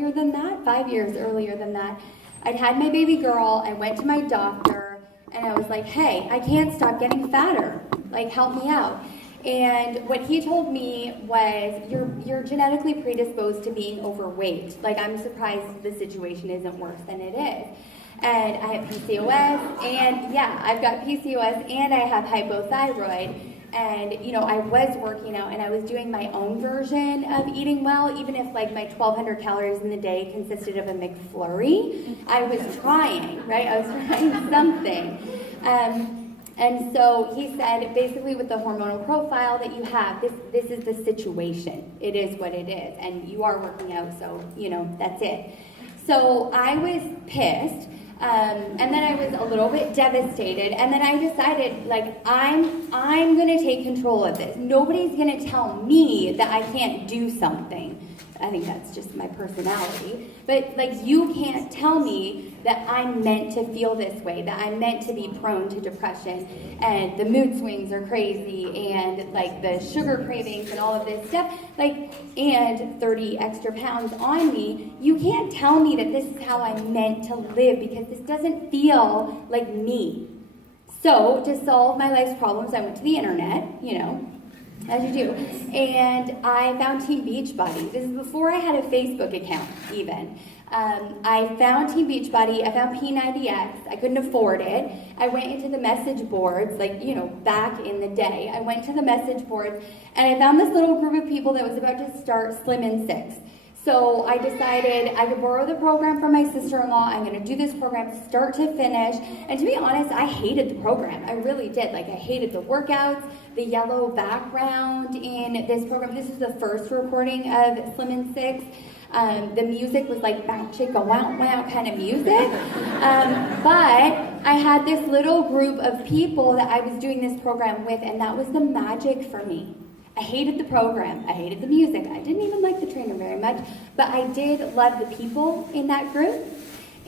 earlier than that, 5 years earlier than that. I'd had my baby girl, I went to my doctor, and I was like, hey, I can't stop getting fatter, like help me out. And what he told me was, you're genetically predisposed to being overweight. Like, I'm surprised the situation isn't worse than it is. And I have PCOS, and yeah, I've got PCOS, and I have hypothyroid. And, you know, I was working out, and I was doing my own version of eating well, even if, like, my 1,200 calories in the day consisted of a McFlurry. I was trying, right? I was trying something. And so he said, basically with the hormonal profile that you have, this is the situation. It is what it is, and you are working out, so, you know, that's it. So I was pissed. And then I was a little bit devastated, and then I decided, like, I'm gonna take control of this. Nobody's gonna tell me that I can't do something. I think that's just my personality. But, like, you can't tell me that I'm meant to feel this way, that I'm meant to be prone to depression, and the mood swings are crazy, and, like, the sugar cravings and all of this stuff, like, and 30 extra pounds on me. You can't tell me that this is how I'm meant to live, because this doesn't feel like me. So, to solve my life's problems, I went to the internet, you know, as you do, and I found Team Beachbody. This is before I had a Facebook account, even. I found Team Beachbody, I found P90X, I couldn't afford it. I went into the message boards, like, you know, back in the day. I went to the message boards, and I found this little group of people that was about to start Slim in 6. So I decided I could borrow the program from my sister-in-law. I'm going to do this program start to finish. And to be honest, I hated the program. I really did. Like, I hated the workouts, the yellow background in this program. This is the first recording of Slim in 6. The music was like bow chicka wow wow kind of music. But I had this little group of people that I was doing this program with, and that was the magic for me. I hated the program, I hated the music, I didn't even like the trainer very much, but I did love the people in that group.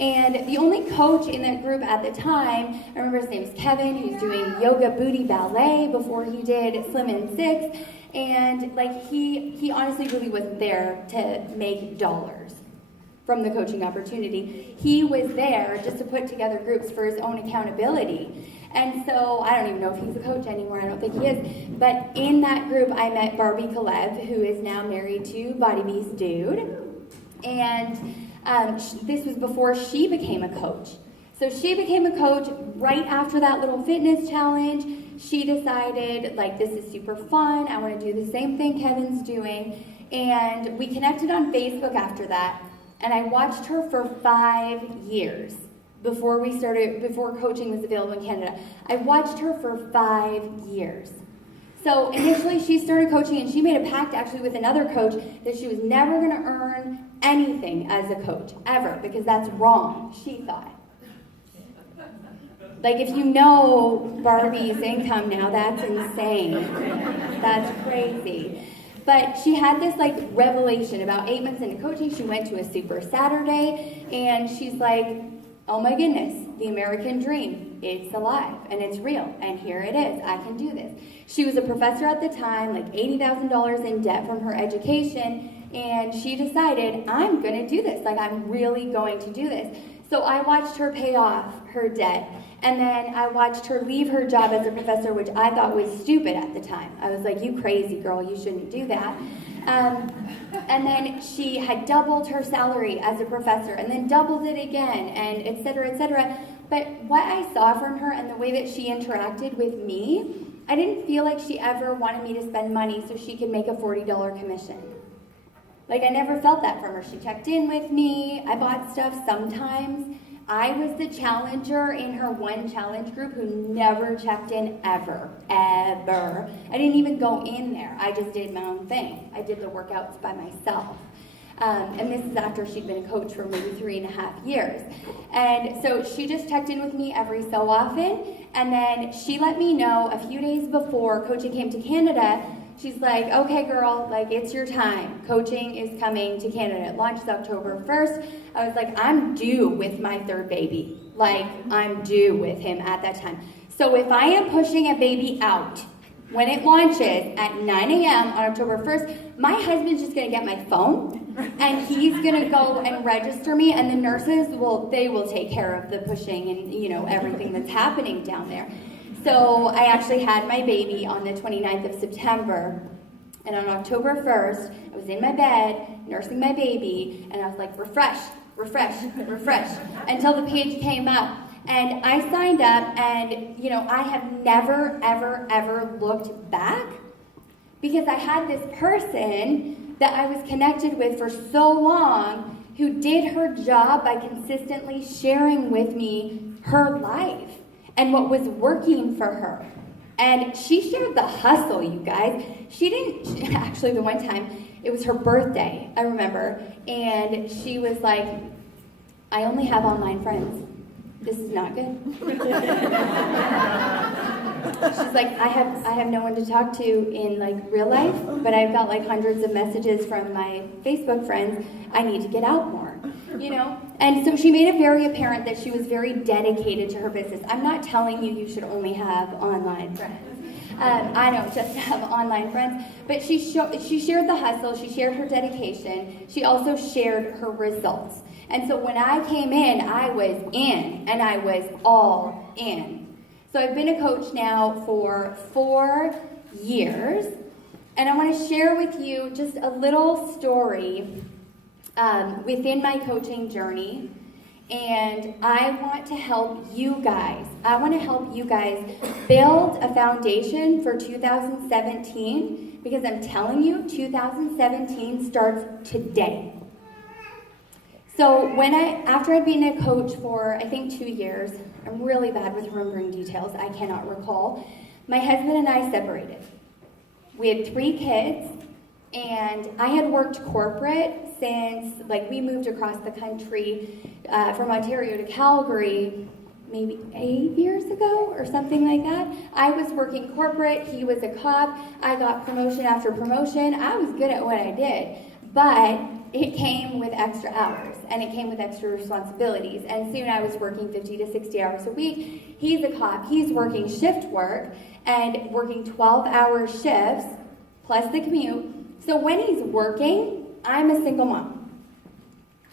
And the only coach in that group at the time, I remember his name was Kevin, he was doing yoga booty ballet before he did Slim in 6, and like he honestly really wasn't there to make dollars from the coaching opportunity. He was there just to put together groups for his own accountability. And so, I don't even know if he's a coach anymore, I don't think he is, but in that group I met Barbie Kalev, who is now married to Body Beast Dude, and this was before she became a coach. So she became a coach right after that little fitness challenge. She decided, like, this is super fun, I want to do the same thing Kevin's doing, and we connected on Facebook after that, and I watched her for 5 years. Before coaching was available in Canada. I watched her for 5 years. So initially she started coaching, and she made a pact actually with another coach that she was never gonna earn anything as a coach, ever, because that's wrong, she thought. Like, if you know Barbie's income now, that's insane. That's crazy. But she had this, like, revelation about 8 months into coaching. She went to a Super Saturday, and she's like, oh my goodness, the American dream, it's alive, and it's real, and here it is, I can do this. She was a professor at the time, like $80,000 in debt from her education, and she decided, I'm gonna do this, like, I'm really going to do this. So I watched her pay off her debt, and then I watched her leave her job as a professor, which I thought was stupid at the time. I was like, you crazy girl, you shouldn't do that. And then she had doubled her salary as a professor, and then doubled it again, and et cetera, et cetera. But what I saw from her and the way that she interacted with me, I didn't feel like she ever wanted me to spend money so she could make a $40 commission. Like, I never felt that from her. She checked in with me, I bought stuff sometimes. I was the challenger in her one challenge group who never checked in ever. I didn't even go in there. I just did my own thing. I did the workouts by myself. And this is after she'd been a coach for maybe 3.5 years. And so she just checked in with me every so often. And then she let me know a few days before coaching came to Canada. She's like, okay girl, like, it's your time. Coaching is coming to Canada. It launches October 1st. I was like, I'm due with my third baby. Like, I'm due with him at that time. So if I am pushing a baby out when it launches at 9 a.m. on October 1st, my husband's just gonna get my phone and he's gonna go and register me, and the nurses will take care of the pushing and everything that's happening down there. So I actually had my baby on the 29th of September, and on October 1st, I was in my bed nursing my baby, and I was like, refresh, refresh, refresh, until the page came up. And I signed up, and I have never, ever, ever looked back, because I had this person that I was connected with for so long who did her job by consistently sharing with me her life and what was working for her. And she shared the hustle, you guys. Actually, the one time, it was her birthday, I remember, and she was like, I only have online friends. This is not good. She's like, I have no one to talk to in real life, but I've got hundreds of messages from my Facebook friends. I need to get out more, And so she made it very apparent that she was very dedicated to her business. I'm not telling you should only have online friends. I don't just have online friends, but she shared the hustle, she shared her dedication, she also shared her results. And so when I came in, I was in, and I was all in. So I've been a coach now for 4 years, and I want to share with you just a little story within my coaching journey. And I want to help you guys. I want to help you guys build a foundation for 2017, because I'm telling you, 2017 starts today. So after I'd been a coach for, I think, 2 years, I'm really bad with remembering details, I cannot recall, my husband and I separated. We had 3 kids, and I had worked corporate since, we moved across the country from Ontario to Calgary maybe 8 years ago or something like that. I was working corporate, he was a cop, I got promotion after promotion, I was good at what I did, but it came with extra hours, and it came with extra responsibilities, and soon I was working 50 to 60 hours a week. He's a cop, he's working shift work, and working 12-hour shifts, plus the commute. So when he's working, I'm a single mom.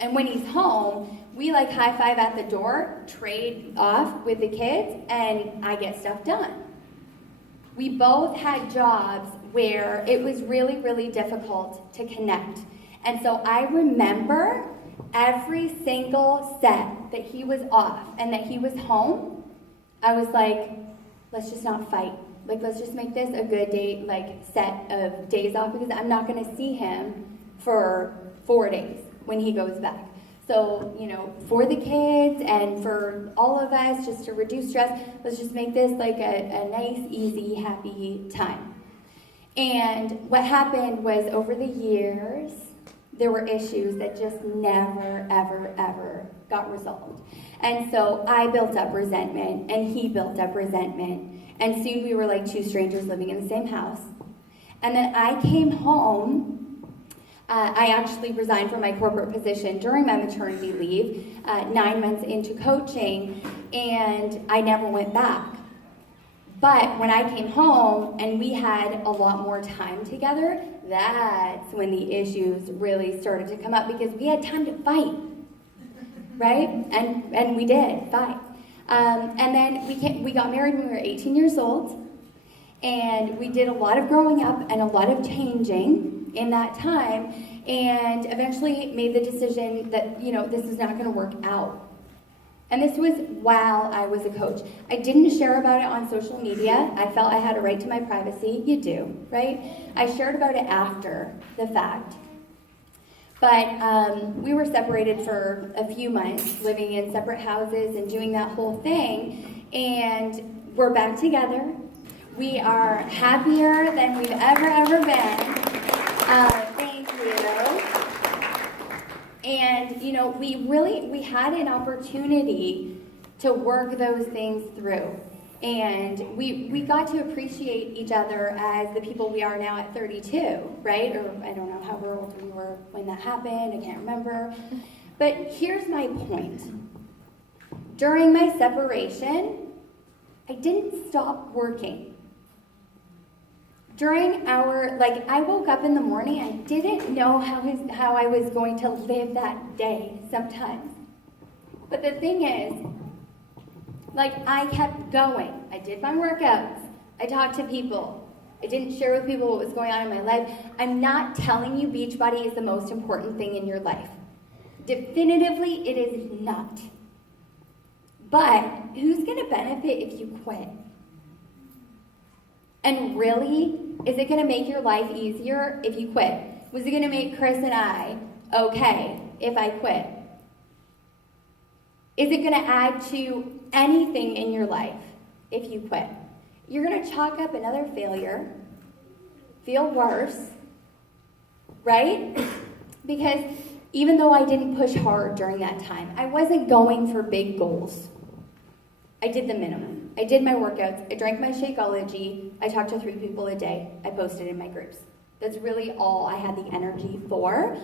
And when he's home, we high five at the door, trade off with the kids, and I get stuff done. We both had jobs where it was really, really difficult to connect. And so I remember every single set that he was off and that he was home, I was like, let's just not fight. Let's just make this a good day, set of days off, because I'm not going to see him for 4 days when he goes back. So, for the kids and for all of us, just to reduce stress, let's just make this a nice, easy, happy time. And what happened was, over the years, there were issues that just never, ever, ever got resolved. And so I built up resentment, and he built up resentment. And soon we were like 2 strangers living in the same house. And then I came home. I actually resigned from my corporate position during my maternity leave, 9 months into coaching, and I never went back. But when I came home and we had a lot more time together, that's when the issues really started to come up, because we had time to fight, right? And we did fight. And then we got married when we were 18 years old, and we did a lot of growing up and a lot of changing in that time, and eventually made the decision that, this is not going to work out. And this was while I was a coach. I didn't share about it on social media. I felt I had a right to my privacy. You do, right? I shared about it after the fact. But we were separated for a few months, living in separate houses and doing that whole thing. And we're back together. We are happier than we've ever been. Thank you. And, we had an opportunity to work those things through. And we got to appreciate each other as the people we are now at 32, right? Or I don't know how old we were when that happened, I can't remember. But here's my point. During my separation, I didn't stop working. during I woke up in the morning, I didn't know how I was going to live that day sometimes. But the thing is, I kept going. I did my workouts. I talked to people. I didn't share with people what was going on in my life. I'm not telling you Beachbody is the most important thing in your life. Definitively, it is not. But who's going to benefit if you quit? And really, is it going to make your life easier if you quit? Was it going to make Chris and I okay if I quit? Is it going to add to anything in your life if you quit? You're going to chalk up another failure, feel worse, right? Because even though I didn't push hard during that time, I wasn't going for big goals. I did the minimum. I did my workouts. I drank my Shakeology. I talked to 3 people a day. I posted in my groups. That's really all I had the energy for.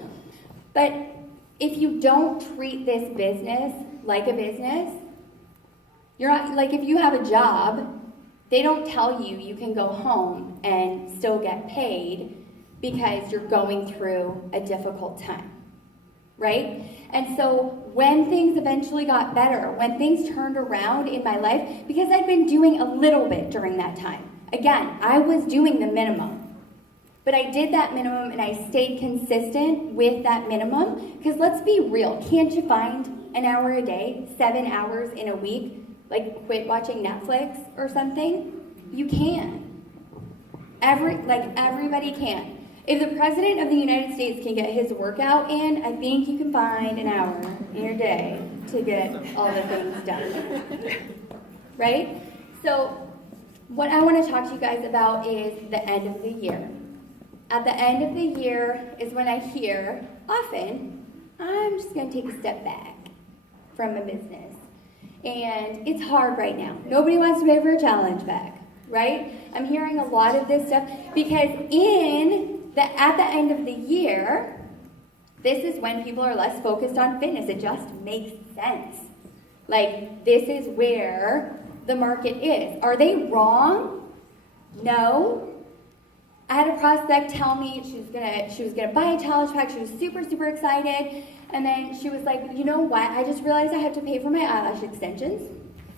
But if you don't treat this business like a business, you're not, if you have a job, they don't tell you you can go home and still get paid because you're going through a difficult time, right? And so when things eventually got better, when things turned around in my life, because I'd been doing a little bit during that time. Again, I was doing the minimum. But I did that minimum and I stayed consistent with that minimum. Because let's be real, can't you find an hour a day, 7 hours in a week, quit watching Netflix or something? You can. Everybody can. If the President of the United States can get his workout in, I think you can find an hour in your day to get all the things done. Right? So what I want to talk to you guys about is the end of the year. At the end of the year is when I hear, often, I'm just going to take a step back from a business. And it's hard right now. Nobody wants to pay for a challenge pack, right? I'm hearing a lot of this stuff because at the end of the year, this is when people are less focused on fitness. It just makes sense. This is where the market is. Are they wrong? No. I had a prospect tell me she was gonna buy a challenge pack. She was super, super excited. And then she was like, you know what? I just realized I have to pay for my eyelash extensions.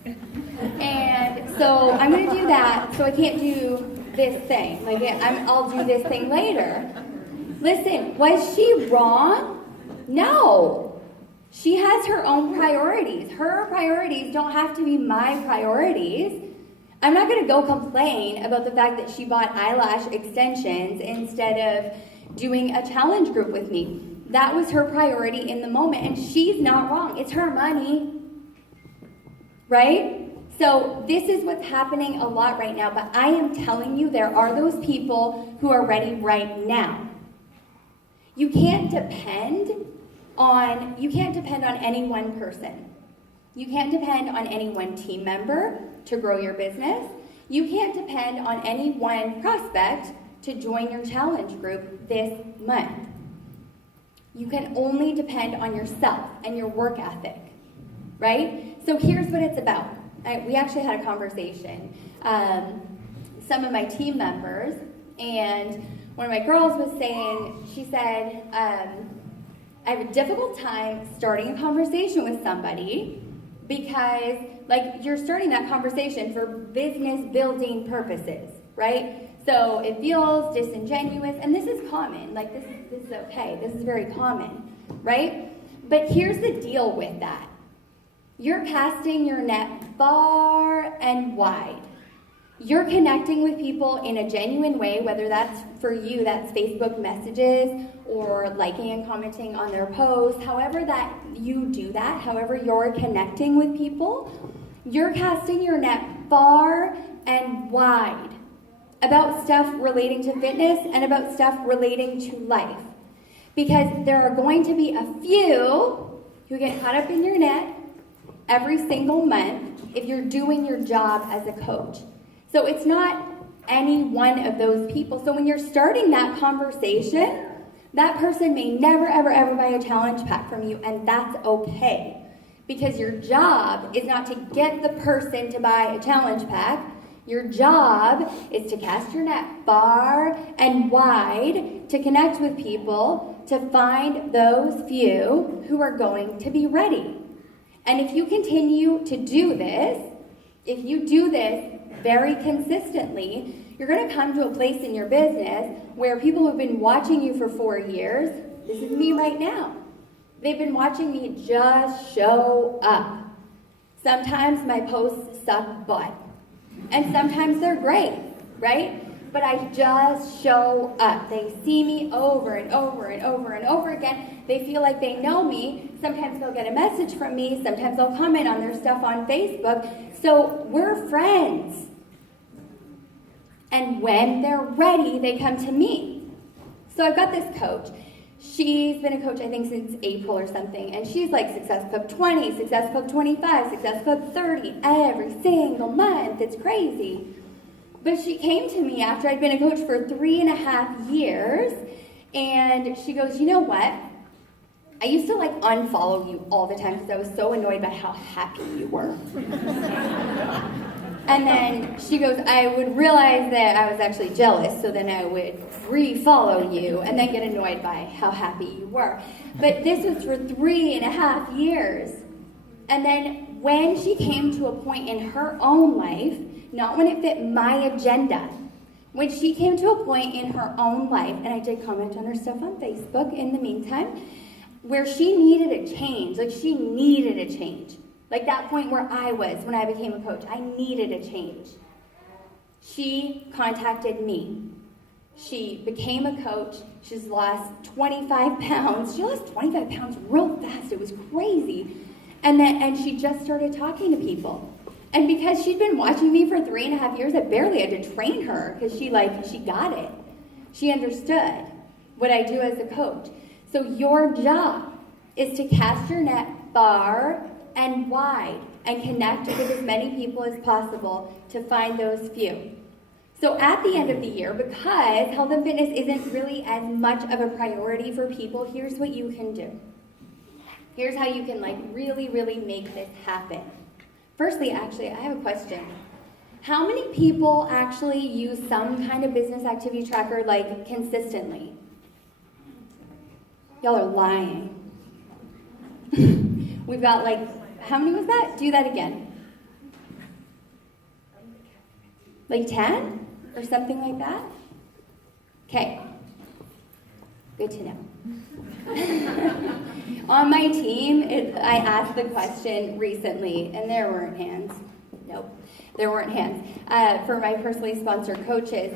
And so I'm gonna do that, so I can't do this thing. I'll do this thing later. Listen, was she wrong? No. She has her own priorities. Her priorities don't have to be my priorities. I'm not going to go complain about the fact that she bought eyelash extensions instead of doing a challenge group with me. That was her priority in the moment, and she's not wrong. It's her money, right? So this is what's happening a lot right now, but I am telling you there are those people who are ready right now. You can't depend on any one person. You can't depend on any one team member to grow your business. You can't depend on any one prospect to join your challenge group this month. You can only depend on yourself and your work ethic, right? So here's what it's about. We actually had a conversation, some of my team members, and one of my girls was saying, she said, I have a difficult time starting a conversation with somebody because you're starting that conversation for business building purposes, right? So it feels disingenuous, and this is common. This is okay. This is very common, right? But here's the deal with that. You're casting your net far and wide. You're connecting with people in a genuine way, whether that's for you, that's Facebook messages or liking and commenting on their posts, however that you do that, however you're connecting with people, you're casting your net far and wide about stuff relating to fitness and about stuff relating to life. Because there are going to be a few who get caught up in your net every single month if you're doing your job as a coach. So it's not any one of those people. So when you're starting that conversation, that person may never, ever, ever buy a challenge pack from you, and that's okay. Because your job is not to get the person to buy a challenge pack. Your job is to cast your net far and wide to connect with people, to find those few who are going to be ready. And if you continue to do this, if you do this very consistently, you're going to come to a place in your business where people who've been watching you for 4 years, this is me right now, they've been watching me just show up. Sometimes my posts suck butt. And sometimes they're great, right? But I just show up. They see me over and over and over and over again. They feel like they know me. Sometimes they'll get a message from me. Sometimes they'll comment on their stuff on Facebook. So we're friends. And when they're ready, they come to me. So I've got this coach. She's been a coach, I think, since April or something. And she's like Success Club 20, Success Club 25, Success Club 30 every single month. It's crazy. But she came to me after I'd been a coach for 3.5 years. And she goes, you know what? I used to like unfollow you all the time because I was so annoyed by how happy you were. And then she goes, I would realize that I was actually jealous, so then I would re-follow you and then get annoyed by how happy you were. But this was for 3.5 years. And then when she came to a point in her own life, not when it fit my agenda, when she came to a point in her own life, and I did comment on her stuff on Facebook in the meantime, where she needed a change, like she needed a change. Like that point where I was when I became a coach, I needed a change. She contacted me. She became a coach. She's lost 25 pounds. She lost 25 pounds real fast. It was crazy. And she just started talking to people. And because she'd been watching me for 3.5 years, I barely had to train her because she got it. She understood what I do as a coach. So your job is to cast your net far and wide and connect with as many people as possible to find those few. So at the end of the year, because health and fitness isn't really as much of a priority for people, here's what you can do. Here's how you can really, really make this happen. Firstly, actually, I have a question. How many people actually use some kind of business activity tracker consistently? Y'all are lying. We've got how many was that? Do that again. 10 or something like that? Okay. Good to know. On my team, I asked the question recently, and there weren't hands. Nope, there weren't hands for my personally sponsored coaches.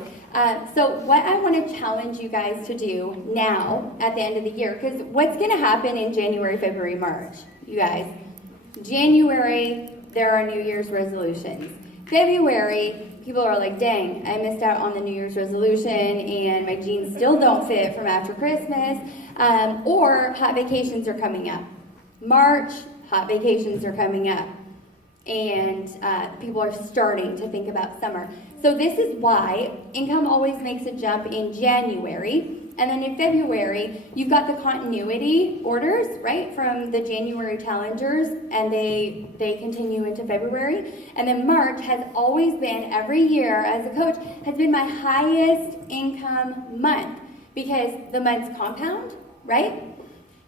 So what I want to challenge you guys to do now at the end of the year, because what's going to happen in January, February, March, you guys? January, there are New Year's resolutions. February, people are like, dang, I missed out on the New Year's resolution and my jeans still don't fit from after Christmas. Or hot vacations are coming up. March, hot vacations are coming up. And people are starting to think about summer. So this is why income always makes a jump in January. And then in February, you've got the continuity orders, right, from the January challengers, and they continue into February. And then March has always been, every year as a coach, has been my highest income month because the months compound, right?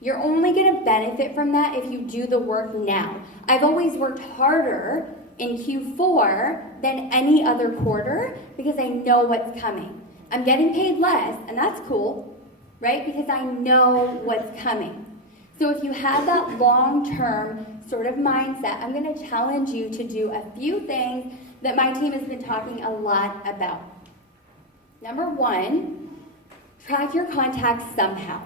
You're only going to benefit from that if you do the work now. I've always worked harder in Q4 than any other quarter because I know what's coming. I'm getting paid less, and that's cool, right? Because I know what's coming. So if you have that long-term sort of mindset, I'm going to challenge you to do a few things that my team has been talking a lot about. Number one, track your contacts somehow.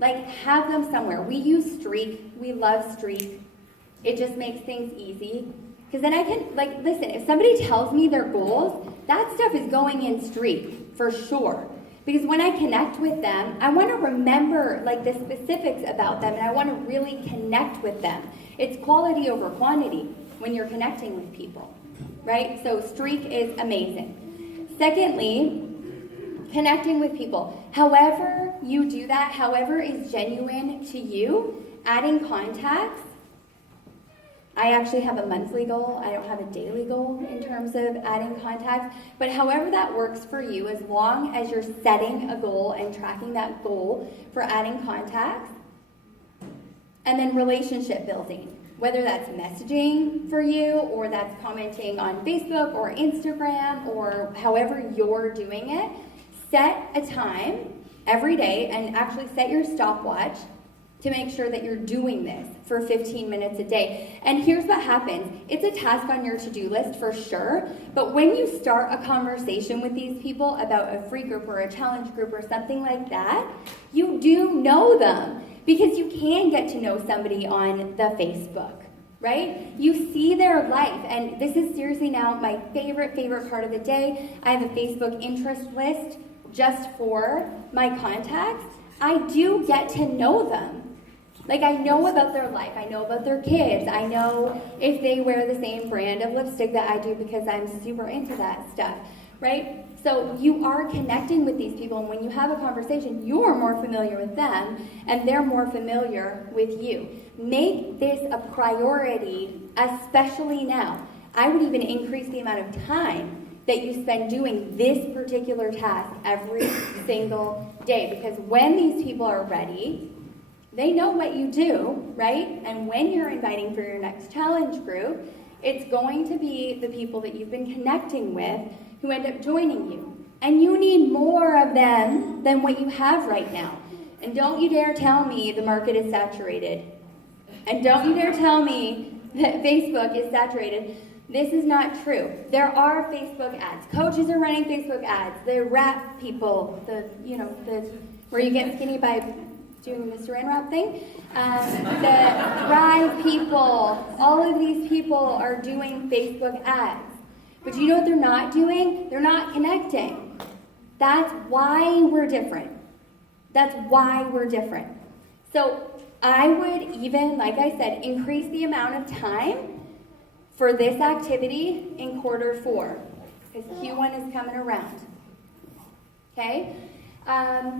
Have them somewhere. We use Streak. We love Streak. It just makes things easy. Because then I can, listen, if somebody tells me their goals, that stuff is going in Streak, for sure. Because when I connect with them, I want to remember, the specifics about them, and I want to really connect with them. It's quality over quantity when you're connecting with people, right? So Streak is amazing. Secondly, connecting with people. However you do that, however is genuine to you, adding contacts, I actually have a monthly goal. I don't have a daily goal in terms of adding contacts. But however that works for you, as long as you're setting a goal and tracking that goal for adding contacts, and then relationship building, whether that's messaging for you or that's commenting on Facebook or Instagram or however you're doing it, set a time every day and actually set your stopwatch to make sure that you're doing this for 15 minutes a day. And here's what happens. It's a task on your to-do list for sure, but when you start a conversation with these people about a free group or a challenge group or something like that, you do know them because you can get to know somebody on the Facebook, right? You see their life, and this is seriously now my favorite part of the day. I have a Facebook interest list just for my contacts. I do get to know them. Like, I know about their life, I know about their kids, I know if they wear the same brand of lipstick that I do because I'm super into that stuff, right? So you are connecting with these people, and when you have a conversation, you're more familiar with them, and they're more familiar with you. Make this a priority, especially now. I would even increase the amount of time that you spend doing this particular task every single day, because when these people are ready, they know what you do, right? And when you're inviting for your next challenge group, it's going to be the people that you've been connecting with who end up joining you. And you need more of them than what you have right now. And don't you dare tell me the market is saturated. And don't you dare tell me that Facebook is saturated. This is not true. There are Facebook ads. Coaches are running Facebook ads. The rap people, where you get skinny by doing the saran wrap thing. The Thrive people, all of these people are doing Facebook ads. But you know what they're not doing? They're not connecting. That's why we're different. That's why we're different. So I would even, like I said, increase the amount of time for this activity in Q4, because Q1 is coming around. Okay? I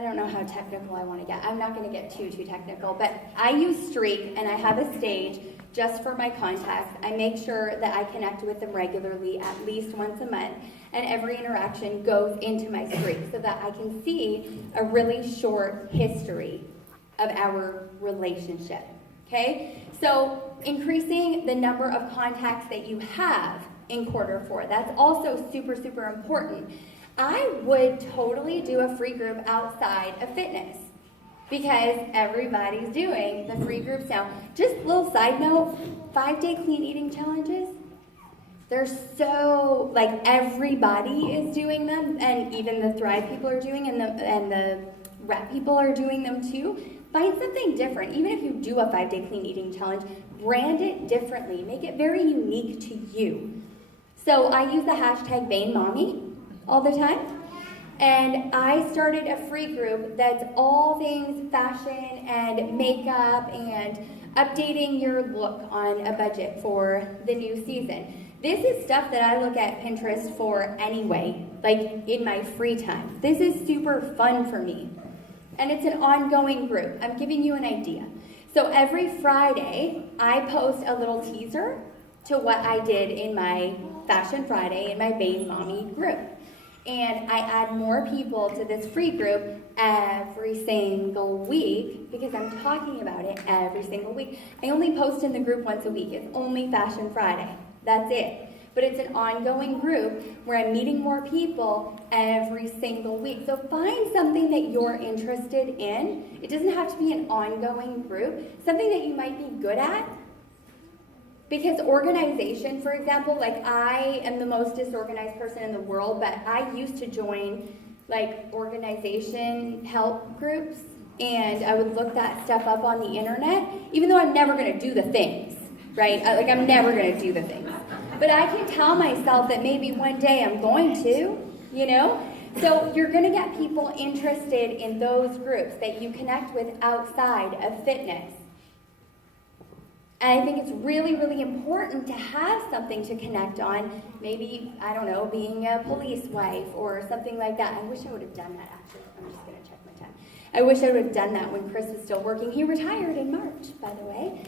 don't know how technical I want to get. I'm not going to get too technical, but I use Streak, and I have a stage just for my contacts. I make sure that I connect with them regularly, at least once a month, and every interaction goes into my Streak so that I can see a really short history of our relationship. Okay? So increasing the number of contacts that you have in Q4, that's also super important. I would totally do a free group outside of fitness because everybody's doing the free groups now. Just a little side note, 5-day clean eating challenges, they're so, like, everybody is doing them, and even the Thrive people are doing, and the Rep people are doing them too. Find something different. Even if you do a 5-day clean eating challenge, brand it differently. Make it very unique to you. So I use the hashtag VainMommy all the time. And I started a free group that's all things fashion and makeup and updating your look on a budget for the new season. This is stuff that I look at Pinterest for anyway, like in my free time. This is super fun for me. And it's an ongoing group. I'm giving you an idea. So every Friday, I post a little teaser to what I did in my Fashion Friday in my VainMommy group. And I add more people to this free group every single week because I'm talking about it every single week. I only post in the group once a week. It's only Fashion Friday. That's it. But it's an ongoing group where I'm meeting more people every single week. So find something that you're interested in. It doesn't have to be an ongoing group. Something that you might be good at. Because organization, for example, like I am the most disorganized person in the world, but I used to join like organization help groups, and I would look that stuff up on the internet, even though I'm never going to do the things, right? I'm never going to do the things. But I can tell myself that maybe one day I'm going to, you know? So you're going to get people interested in those groups that you connect with outside of fitness. And I think it's really, really important to have something to connect on. Maybe, I don't know, being a police wife or something like that. I wish I would have done that, actually. I'm just going to check my time. I wish I would have done that when Chris was still working. He retired in March, by the way.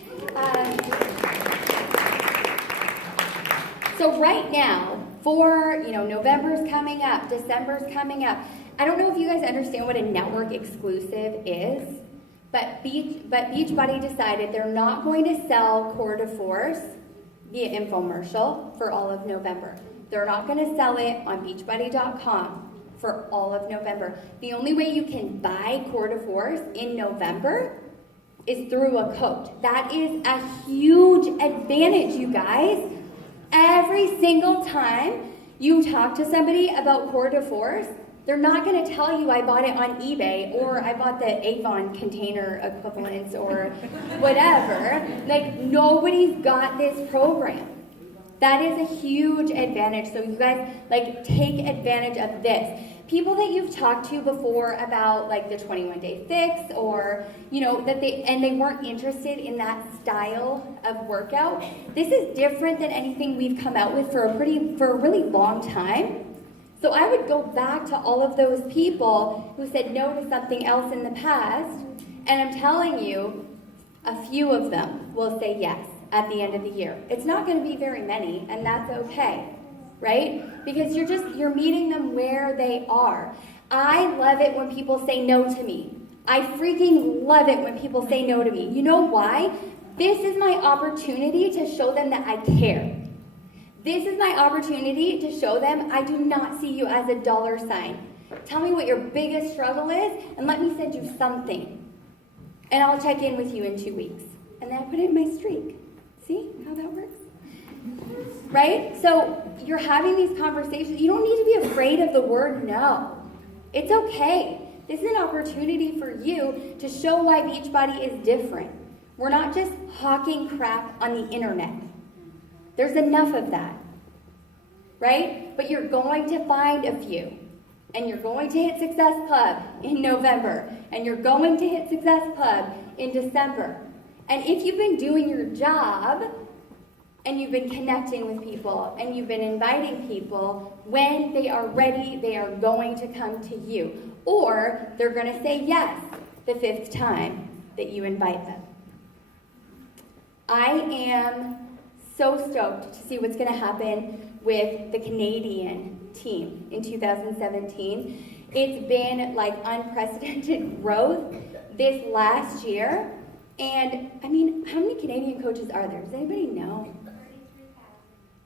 So right now, for, November's coming up, December's coming up. I don't know if you guys understand what a network exclusive is, but Beachbody decided they're not going to sell Core de Force via infomercial for all of November. They're not going to sell it on beachbody.com for all of November. The only way you can buy Core de Force in November is through a coach. That is a huge advantage, you guys. Every single time you talk to somebody about Core de Force, they're not going to tell you I bought it on eBay or I bought the Avon container equivalents or whatever. Like, nobody's got this program. That is a huge advantage. So you guys, take advantage of this. People that you've talked to before about, the 21-day fix or, that they weren't interested in that style of workout. This is different than anything we've come out with for a really long time. So I would go back to all of those people who said no to something else in the past, and I'm telling you, a few of them will say yes at the end of the year. It's not going to be very many, and that's okay, right? Because you're meeting them where they are. I love it when people say no to me. I freaking love it when people say no to me. You know why? This is my opportunity to show them that I care. This is my opportunity to show them I do not see you as a dollar sign. Tell me what your biggest struggle is, and let me send you something. And I'll check in with you in 2 weeks. And then I put it in my streak. See how that works? Right? So you're having these conversations. You don't need to be afraid of the word no. It's okay. This is an opportunity for you to show why Beachbody is different. We're not just hawking crap on the internet. There's enough of that, right? But you're going to find a few. And you're going to hit Success Club in November. And you're going to hit Success Club in December. And if you've been doing your job, and you've been connecting with people, and you've been inviting people, when they are ready, they are going to come to you. Or they're going to say yes the 5th time that you invite them. I am so stoked to see what's going to happen with the Canadian team in 2017. It's been unprecedented growth this last year. And how many Canadian coaches are there? Does anybody know? 33,000.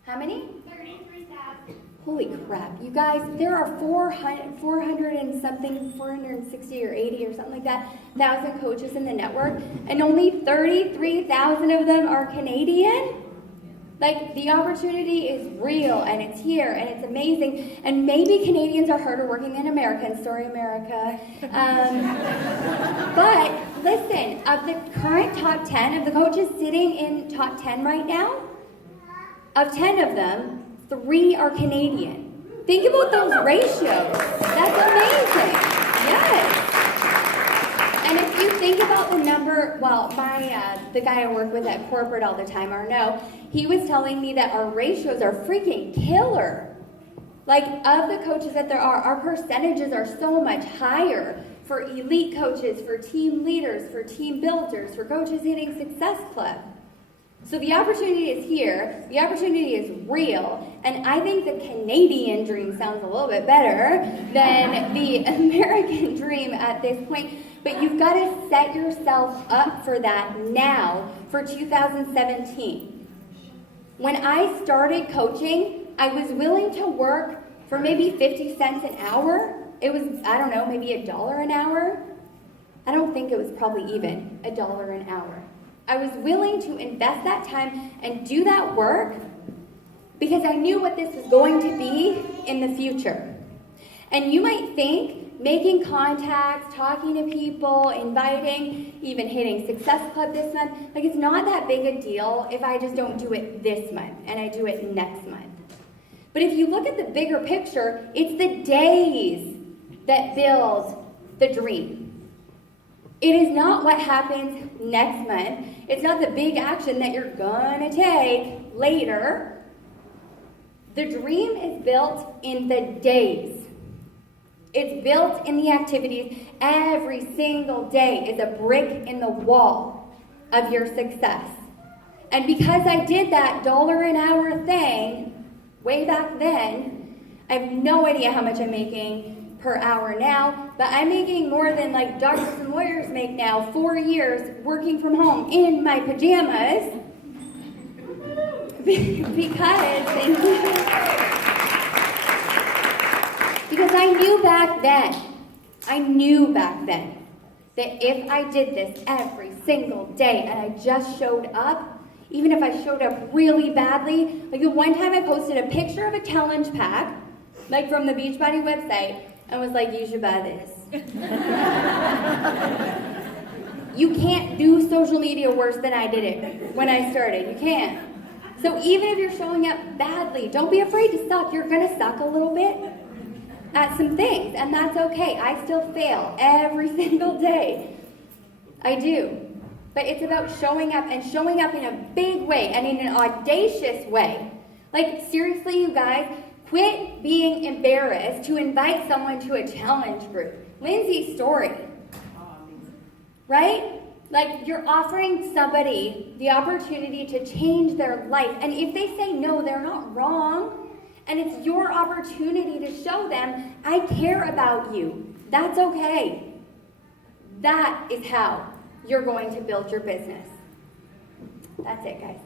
How many? 33,000. Holy crap. You guys, there are 400 and something, 460 or 80 or something like that, 1,000 coaches in the network, and only 33,000 of them are Canadian? The opportunity is real, and it's here, and it's amazing. And maybe Canadians are harder working than Americans. Sorry, America. But listen, of the current top 10, of the coaches sitting in top 10 right now, of 10 of them, 3 are Canadian. Think about those ratios. That's amazing. Yes. And if you think about the number, the guy I work with at corporate all the time, Arnaud, he was telling me that our ratios are freaking killer. Of the coaches that there are, our percentages are so much higher for elite coaches, for team leaders, for team builders, for coaches hitting Success Club. So the opportunity is here, the opportunity is real, and I think the Canadian dream sounds a little bit better than the American dream at this point, but you've got to set yourself up for that now for 2017. When I started coaching, I was willing to work for maybe 50 cents an hour. It was, maybe $1 an hour. I don't think it was probably even $1 an hour. I was willing to invest that time and do that work because I knew what this was going to be in the future. And you might think making contacts, talking to people, inviting, even hitting Success Club this month, it's not that big a deal if I just don't do it this month and I do it next month. But if you look at the bigger picture, it's the days that build the dream. It is not what happens next month. It's not the big action that you're gonna take later. The dream is built in the days. It's built in the activities. Every single day is a brick in the wall of your success. And because I did that dollar an hour thing way back then, I have no idea how much I'm making per hour now, but I'm making more than like doctors and lawyers make now, 4 years working from home in my pajamas. Because I knew back then that if I did this every single day and I just showed up, even if I showed up really badly, like the one time I posted a picture of a challenge pack, like from the Beachbody website, and was like, you should buy this. You can't do social media worse than I did it when I started. You can't. So even if you're showing up badly, don't be afraid to suck. You're going to suck a little bit at some things, and that's okay. I still fail every single day. I do. But it's about showing up, and showing up in a big way and in an audacious way. Like, seriously, you guys, quit being embarrassed to invite someone to a challenge group. Lindsay's story. Right? Like, you're offering somebody the opportunity to change their life. And if they say no, they're not wrong. And it's your opportunity to show them, I care about you. That's okay. That is how you're going to build your business. That's it, guys.